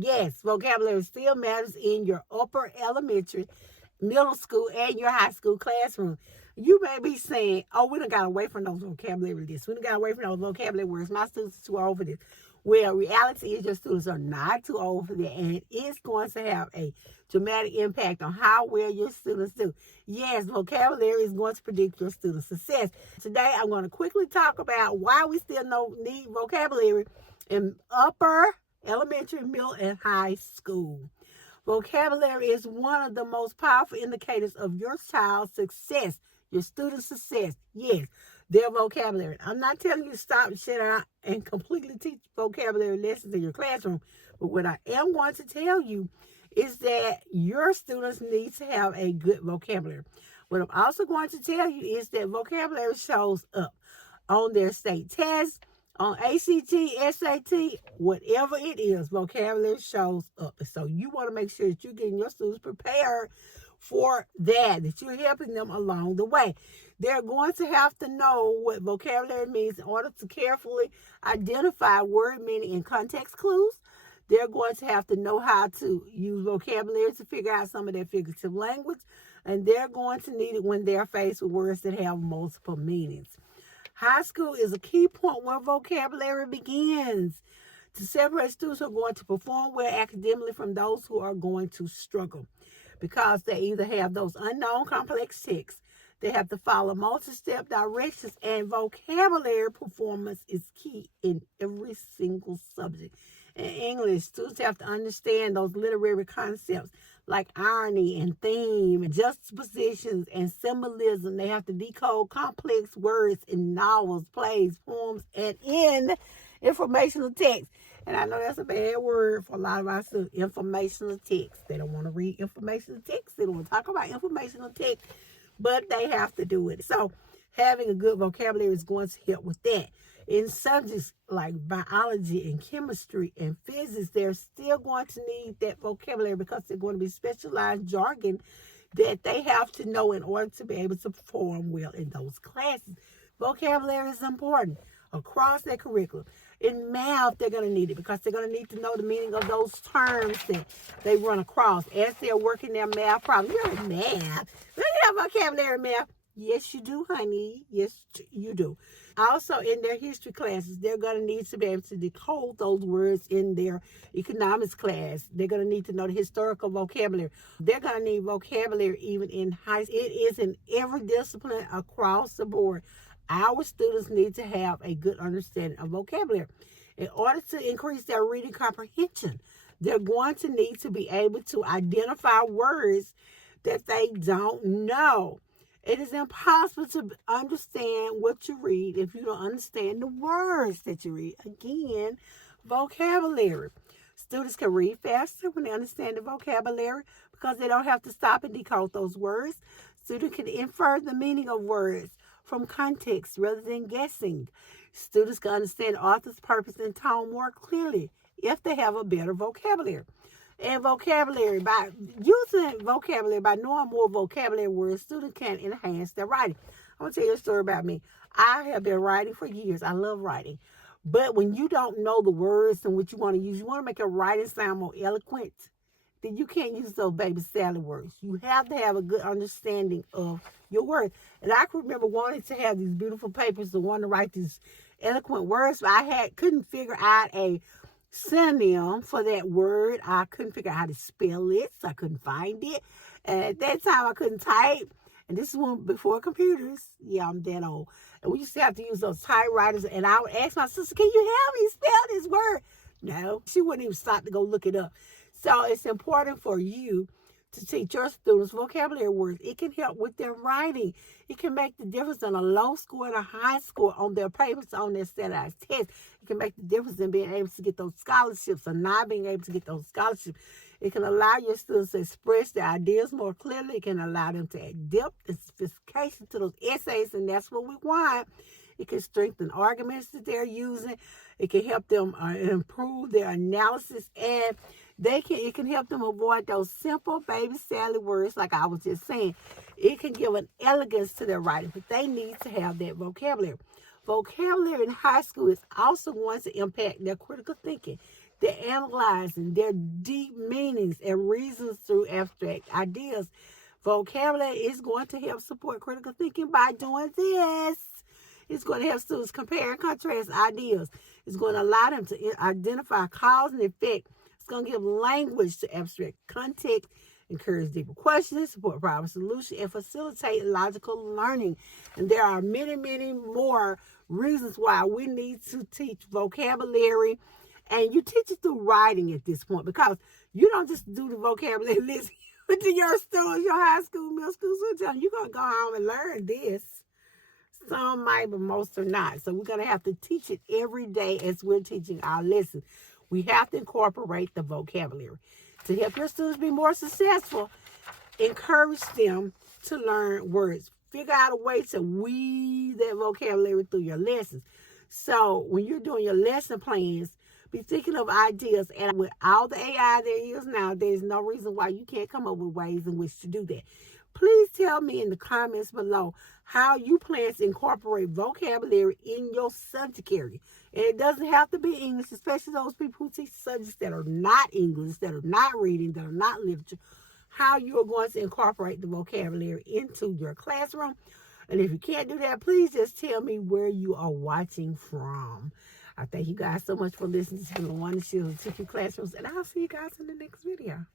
Yes, vocabulary still matters in your upper elementary, middle school, and your high school classroom. You may be saying, oh, we done got away from those vocabulary lists. We done got away from those vocabulary words. My students are too old for this. Well, reality is your students are not too old for that, and it's going to have a dramatic impact on how well your students do. Yes, vocabulary is going to predict your students' success. Today, I'm going to quickly talk about why we still need vocabulary in upper elementary, middle, and high school. Vocabulary is one of the most powerful indicators of your child's success, your student's success. Yes, their vocabulary. I'm not telling you to stop and shut out and completely teach vocabulary lessons in your classroom, but what I am going to tell you is that your students need to have a good vocabulary. What I'm also going to tell you is that vocabulary shows up on their state tests, on ACT, SAT, whatever it is, vocabulary shows up. So you want to make sure that you're getting your students prepared for that you're helping them along the way. They're going to have to know what vocabulary means in order to carefully identify word meaning and context clues. They're going to have to know how to use vocabulary to figure out some of their figurative language. And they're going to need it when they're faced with words that have multiple meanings. High school is a key point where vocabulary begins to separate students who are going to perform well academically from those who are going to struggle, because they either have those unknown complex texts, they have to follow multi-step directions, and vocabulary performance is key in every single subject. In English, students have to understand those literary concepts like irony and theme and juxtapositions and symbolism. They have to decode complex words in novels, plays, poems, and in informational text. And I know that's a bad word for a lot of our students, informational text. They don't want to read informational text. They don't want to talk about informational text, but they have to do it. So having a good vocabulary is going to help with that. In subjects like biology and chemistry and physics, they're still going to need that vocabulary because they're going to be specialized jargon that they have to know in order to be able to perform well in those classes. Vocabulary is important across their curriculum. In math, they're going to need it because they're going to need to know the meaning of those terms that they run across as they're working their math problems. You know, math. Do you have vocabulary in math? Yes, you do, honey. Yes, you do. Also, in their history classes, they're going to need to be able to decode those words in their economics class. They're going to need to know the historical vocabulary. They're going to need vocabulary even in high school. It is in every discipline across the board. Our students need to have a good understanding of vocabulary. In order to increase their reading comprehension, they're going to need to be able to identify words that they don't know. It is impossible to understand what you read if you don't understand the words that you read. Again, vocabulary. Students can read faster when they understand the vocabulary because they don't have to stop and decode those words. Students can infer the meaning of words from context rather than guessing. Students can understand the author's purpose and tone more clearly if they have a better vocabulary. And vocabulary, by using vocabulary, by knowing more vocabulary words, students can enhance their writing. I'm going to tell you a story about me. I have been writing for years. I love writing. But when you don't know the words and what you want to use, you want to make your writing sound more eloquent, then you can't use those baby salad words. You have to have a good understanding of your words. And I can remember wanting to have these beautiful papers, the one to write these eloquent words, but I couldn't figure out a synonym for that word. I couldn't figure out how to spell it, so I couldn't find it. And at that time, I couldn't type. And this is when before computers. Yeah, I'm that old. And we used to have to use those typewriters. And I would ask my sister, "Can you help me spell this word?" No, she wouldn't even stop to go look it up. So it's important for you to teach your students vocabulary words. It can help with their writing. It can make the difference in a low score and a high score on their papers, on their standardized tests. It can make the difference in being able to get those scholarships or not being able to get those scholarships. It can allow your students to express their ideas more clearly. It can allow them to add depth and sophistication to those essays, and that's what we want. It can strengthen arguments that they're using. It can help them improve their analysis, and it can help them avoid those simple baby salad words like I was just saying. It can give an elegance to their writing, but they need to have that vocabulary. Vocabulary in high school is also going to impact their critical thinking. They're analyzing their deep meanings and reasons through abstract ideas. Vocabulary is going to help support critical thinking by doing this. It's going to help students compare and contrast ideas. It's going to allow them to identify cause and effect. It's going to give language to abstract context, encourage deeper questions, support problem solution, and facilitate logical learning. And there are many, many more reasons why we need to teach vocabulary. And you teach it through writing at this point, because you don't just do the vocabulary list to your students, your high school, middle school, you're going to go home and learn this. Some might, but most are not. So we're going to have to teach it every day as we're teaching our lessons. We have to incorporate the vocabulary. To help your students be more successful, encourage them to learn words. Figure out a way to weave that vocabulary through your lessons. So when you're doing your lesson plans, be thinking of ideas. And with all the AI there is now, there's no reason why you can't come up with ways in which to do that. Please tell me in the comments below how you plan to incorporate vocabulary in your subject area. And it doesn't have to be English, especially those people who teach subjects that are not English, that are not reading, that are not literature. How you are going to incorporate the vocabulary into your classroom. And if you can't do that, please just tell me where you are watching from. I thank you guys so much for listening to the One Shield Teaching Classrooms, and I'll see you guys in the next video.